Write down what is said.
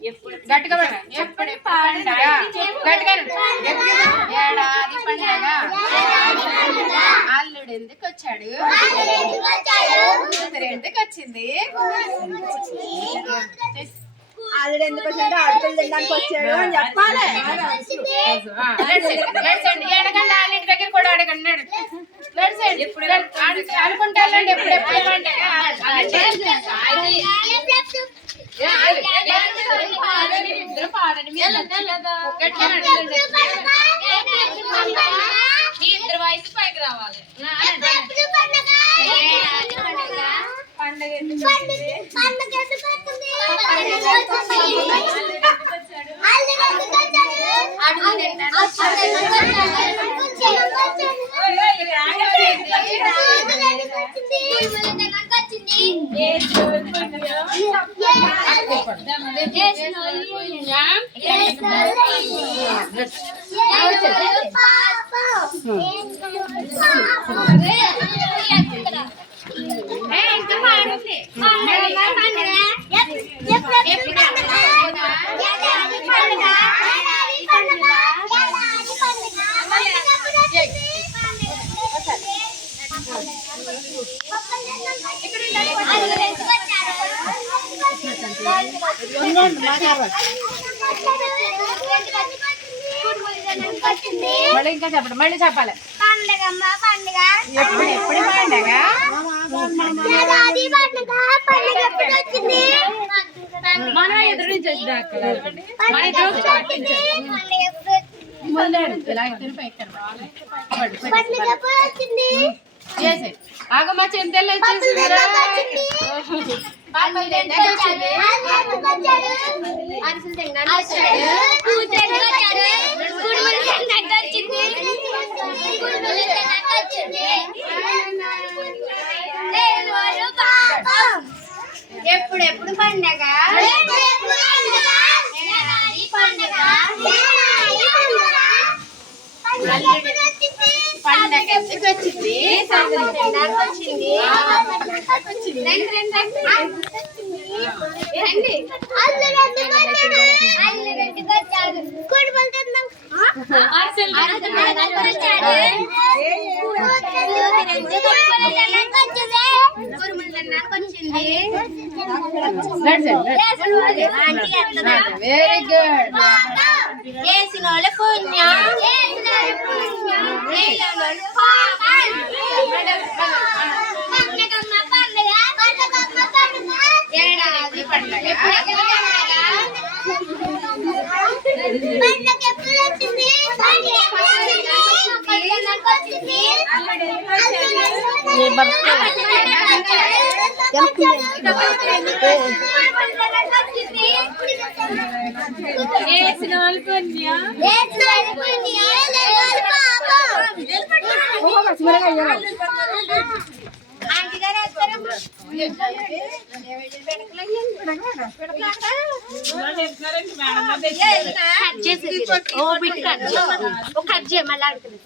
గట్టిగా ఎప్పుడు పండగ గట్టిగా ఏడాది పండగ అల్లుడు ఎందుకు వచ్చాడు కూతురు ఎందుకు వచ్చింది అల్లుడు ఎందుకు వచ్చాడు అడుగులు తినడానికి వచ్చాడు అని చెప్పాలి ఏడకండి అల్లుడి దగ్గర కూడా అడగండి అనుకుంటా ఎప్పుడు ఎప్పుడు పండగ ఇద్దరు వయసు పైకి రావాలి మళ్ళీ ఇంకా చెప్పండి మళ్ళీ చెప్పాలి పండగమ్మ పండుగ ఎప్పుడు ఎప్పుడు పండగ మన ఎదురు నుంచి ఆగమ్మా చింతలు వచ్చేసిందిరా ఎప్పుడెప్పుడు పండగ పండగ ఎందుకు వచ్చింది వెరీ గుడ్ ఏసినోళ్ళ పుణ్యం ఏడాది పండగ కట్ చేసి